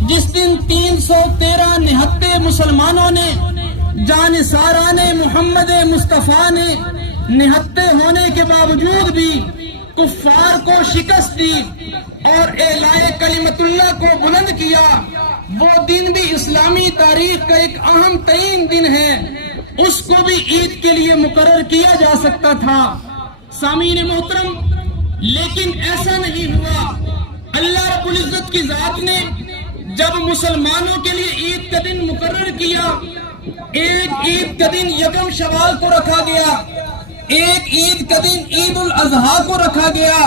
جس دن 313 نہتے مسلمانوں نے جانثاران محمد مصطفیٰ نے نہتے ہونے کے باوجود بھی کفار کو شکست دی اور اعلائے کلمت اللہ کو بلند کیا، وہ دن بھی اسلامی تاریخ کا ایک اہم ترین دن ہے، اس کو بھی عید کے لیے مقرر کیا جا سکتا تھا۔ سامعین محترم، لیکن ایسا نہیں ہوا۔ اللہ رب العزت کی ذات نے جب مسلمانوں کے لیے عید کا دن مقرر کیا، ایک عید کا دن یکم شوال کو رکھا گیا، ایک عید کا دن عید الاضحیٰ کو رکھا گیا۔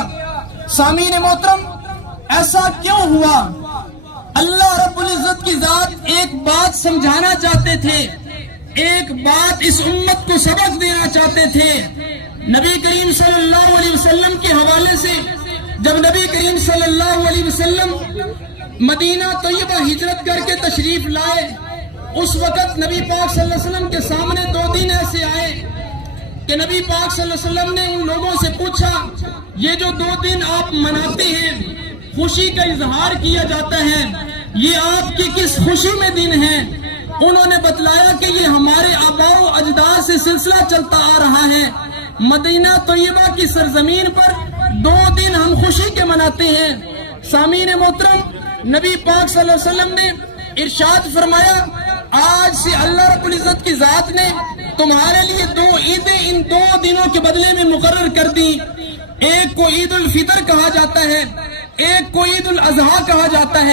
سامعین محترم، ایسا کیوں ہوا؟ اللہ رب العزت کی ذات ایک بات سمجھانا چاہتے تھے، ایک بات اس امت کو سبق دینا چاہتے تھے۔ نبی کریم صلی اللہ علیہ وسلم کے حوالے سے جب نبی کریم صلی اللہ علیہ وسلم مدینہ طیبہ ہجرت کر کے تشریف لائے، اس وقت نبی پاک صلی اللہ علیہ وسلم کے سامنے 2 دن ایسے آئے کہ نبی پاک صلی اللہ علیہ وسلم نے ان لوگوں سے پوچھا، یہ جو 2 دن آپ مناتے ہیں، خوشی کا اظہار کیا جاتا ہے، یہ آپ کی کس خوشی میں دن ہے؟ انہوں نے بتلایا کہ یہ ہمارے آباء و اجداد سے سلسلہ چلتا آ رہا ہے، مدینہ طیبہ کی سرزمین پر 2 دن ہم خوشی کے مناتے ہیں۔ سامعین محترم، نبی پاک صلی اللہ علیہ وسلم نے ارشاد فرمایا، آج سے اللہ رب العزت کی ذات نے تمہارے لیے 2 عیدیں ان 2 دنوں کے بدلے میں مقرر کر دی، ایک کو عید الفطر کہا جاتا ہے، ایک کو عید الاضحیٰ کہا جاتا ہے۔